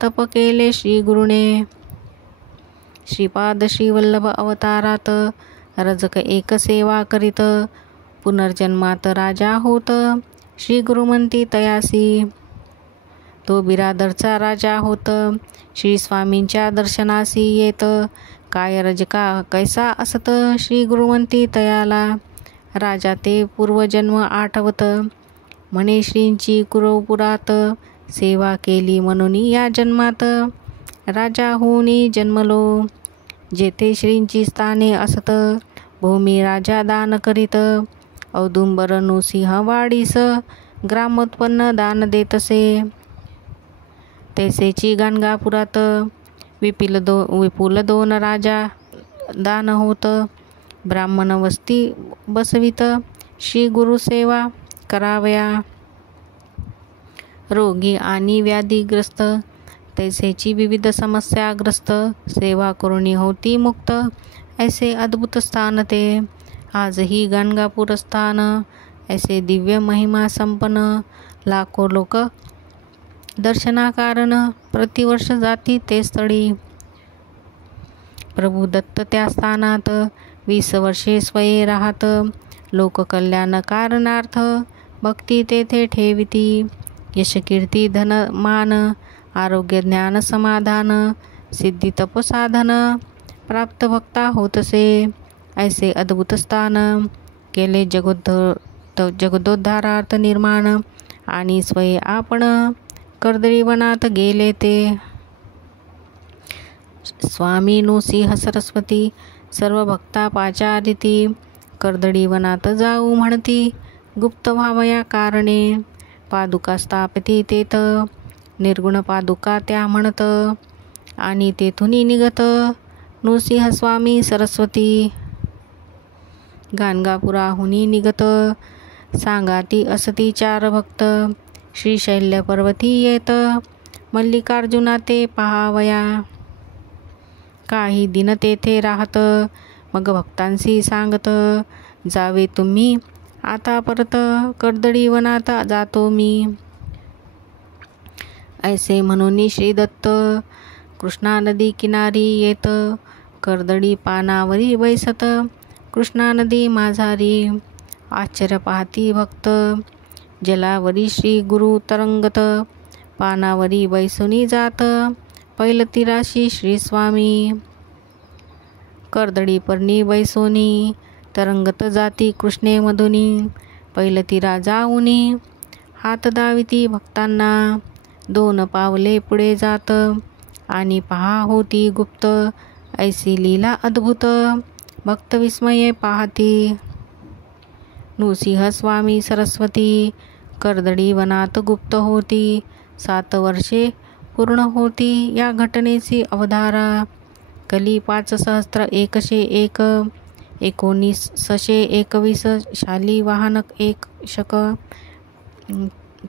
तप केले श्री गुरुने. श्रीपाद श्रीवल्लभ अवतारात, रजक एक सेवा करीत. पुनर्जन्मात राजा होत, श्री गुरुमंती तयासी. तो बिरादरचा राजा होत, श्री स्वामींच्या दर्शनासी येत. काय रजका कैसा असत, श्री गुरुमंती तयाला. राजा ते पूर्वजन्म आठवत, म्हणे श्रींची कुरवपुरात. सेवा केली म्हणून या जन्मात, राजा होऊनी जन्मलो. जेथे श्रींची स्थाने असत, भूमी राजा दान करीत. औदुंबर नृसिंह वाडीस, ग्रामोत्पन्न दान देतसे. तैसेची गाणगापुरात, विपुल 2 राजा दान होत. ब्राह्मण वस्ती बसवित, श्री गुरु सेवा करावया. रोगी आणि व्याधीग्रस्त, तैसेची विविध समस्याग्रस्त. सेवा करुणी होती मुक्त, ऐसे अद्भुत स्थान ते. आजही गाणगापूर स्थान, ऐसे दिव्य महिमा संपन्न. लाखो लोक दर्शनाकारण, प्रतिवर्ष जाती ते स्थळी. प्रभू दत्त त्या स्थानात, 20 वर्षे स्वये राहत. लोककल्याण कारणार्थ, भक्ती तेथे ठेविती. यश कीर्ती धन मान, आरोग्य ज्ञान समाधान. सिद्धी तप साधन, प्राप्त भक्ता होतसे. ऐसे अद्भुत स्थान, केले जगदोद्धारार्थ निर्माण. आणि स्वये आपण, कर्दळी वनात गेले ते. स्वामी नृसिंह सरस्वती, सर्व भक्ता पाचारिती. कर्दळी वनात जाऊ म्हणती, गुप्त व्हावया कारणे. पादुका स्थापिती तेथ, निर्गुण पादुका त्या म्हणत. आणि तेथुनी निघत, नृसिंह स्वामी सरस्वती. गाणगापुराहुनी निघत, सांगाती असती 4 भक्त. श्रीशैल्य पर्वती येत, मल्लिकार्जुना ते पहावया. काही दिन तेथे राहत, मग भक्तांशी सांगत. जावे तुम्ही आता परत, कर्दळी वनात जातो मी. ऐसे म्हणून श्री दत्त, कृष्णा नदी किनारी येत. कर्दळी पानावरी बैसत, कृष्णा नदी माझारी. आश्चर्य पाहती भक्त, जलावरी श्री गुरु तरंगत. पानावरी बैसुनी जात, पैलतीराशी श्री स्वामी. कर्दळी पर्णी बैसोनी, तरंगत जाती कृष्णे मधुनी. पैलतीरा जाऊनी, हात दाविती भक्तांना. 2 पावले पुढे जात, आणि पहा होती गुप्त. ऐसी लीला अद्भुत, भक्त विस्मये पाहती. नृसिंह स्वामी सरस्वती, कर्दळी वनात गुप्त होती. 7 वर्षे पूर्ण होती या घटनेची अवधारा. कली 5,101, 1921 शाली वाहन 1 शक.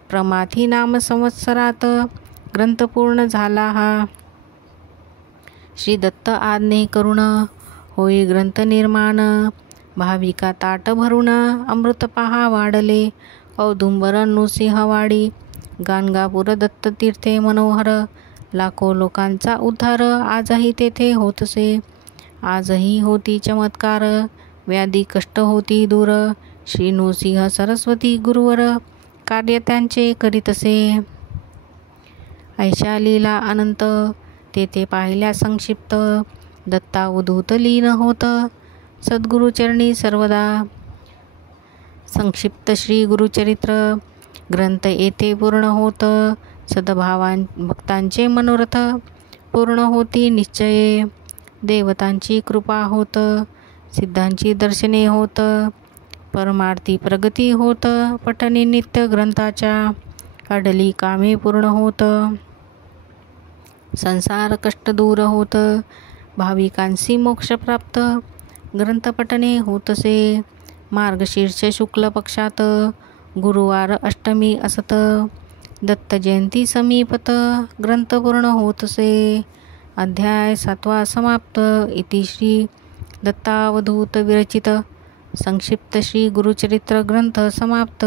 प्रमाथी नाम संवत्सरात, ग्रंथ पूर्ण झाला हा. श्री दत्त आज्ञे करुण, होई ग्रंथ निर्माण. भाविका ताट भरून, अमृत पहा वाढले. औदुंबर नृसिंहवाडी, गाणगापूर दत्ततीर्थे मनोहर. लाखो लोकांचा उद्धार, आजही तेथे होतसे. आजही होती चमत्कार, व्याधी कष्ट होती दूर. श्री नृसिंह सरस्वती गुरुवर, कार्य त्यांचे करीतसे. ऐशा लीला अनंत, तेथे पाहिल्या संक्षिप्त. दत्तावधूत लीन होत, सद्गुरुचरणी सर्वदा. संक्षिप्त श्री गुरुचरित्र, ग्रंथ येथे पूर्ण होत. भक्तांचे मनोरथ, पूर्ण होती निश्चये. देवतांची कृपा होत, सिद्धांची दर्शने होत. परमार्थी प्रगती होत, पठणी नित्य ग्रंथाच्या, काढली कामे पूर्ण होत, संसार कष्ट दूर होत, भाविकांसी मोक्ष प्राप्त, ग्रंथपठणे होतसे. मार्गशीर्ष शुक्ल पक्षात, गुरुवार अष्टमी असत, दत्त जयंती समीपत, ग्रंथ पूर्ण होतसे. अध्याय 7 समाप्त. इति श्री दत्तावधूत विरचित संक्षिप्त श्री गुरुचरित्र ग्रंथ समाप्त.